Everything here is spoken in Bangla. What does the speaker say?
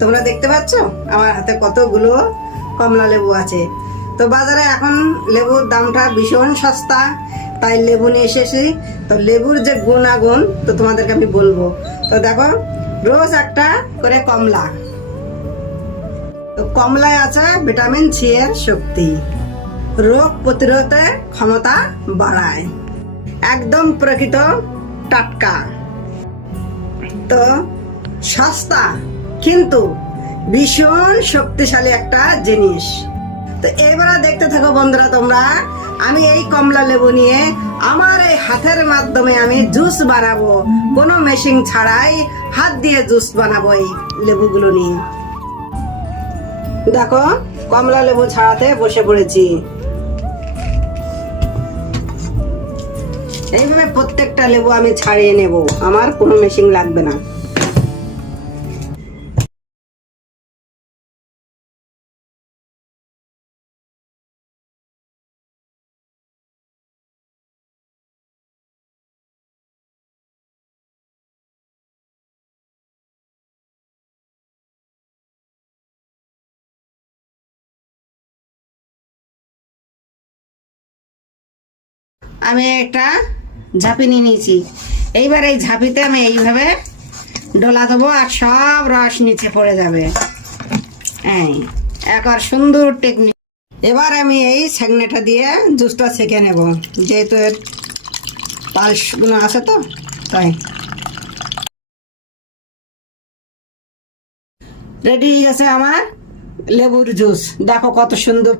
তোমরা দেখতে পাচ্ছ আমার হাতে কতগুলো কমলা লেবু আছে। তো বাজারে এখন লেবুর দামটা ভীষণ সস্তা, তাই লেবু নিয়ে এসেছি। তো লেবুর যে গুণাগুণ তো তোমাদেরকে আমি বলবো। তো দেখো, রোজ একটা করে কমলা। তো কমলায় আছে ভিটামিন সি এর শক্তি, রোগ প্রতিরোধের ক্ষমতা বাড়ায়, একদম প্রকৃত টাটকা, তো সস্তা কিন্তু ভীষণ শক্তিশালী একটা জিনিস। তো এবারে দেখতে থাকো বন্ধুরা তোমরা, আমি এই কমলা লেবু নিয়ে আমার এই হাতের মাধ্যমে আমি জুস বানাবো, কোনো মেশিন ছাড়াই হাত দিয়ে জুস বানাবো এই লেবুগুলো নিয়ে। দেখো, কমলা লেবু ছাড়াতে বসে পড়েছি। এইভাবে প্রত্যেকটা লেবু আমি ছাড়িয়ে নেব, আমার কোনো মেশিন লাগবে না। আমি একটা ঝাঁপি নিয়ে নিয়েছি। এইবার এই ঝাঁপিতে আমি এইভাবে ডলা দেবো আর সব রস নিচে পড়ে যাবে। এই একবার সুন্দর টেকনিক। এবার আমি এই ছাঁকনিটা দিয়ে জুসটা ছেঁকে নেব, যেহেতু এর পালসগুলো আছে তো তাই। রেডি হয়ে গেছে আমার লেবুর জুস, দেখো কত সুন্দর।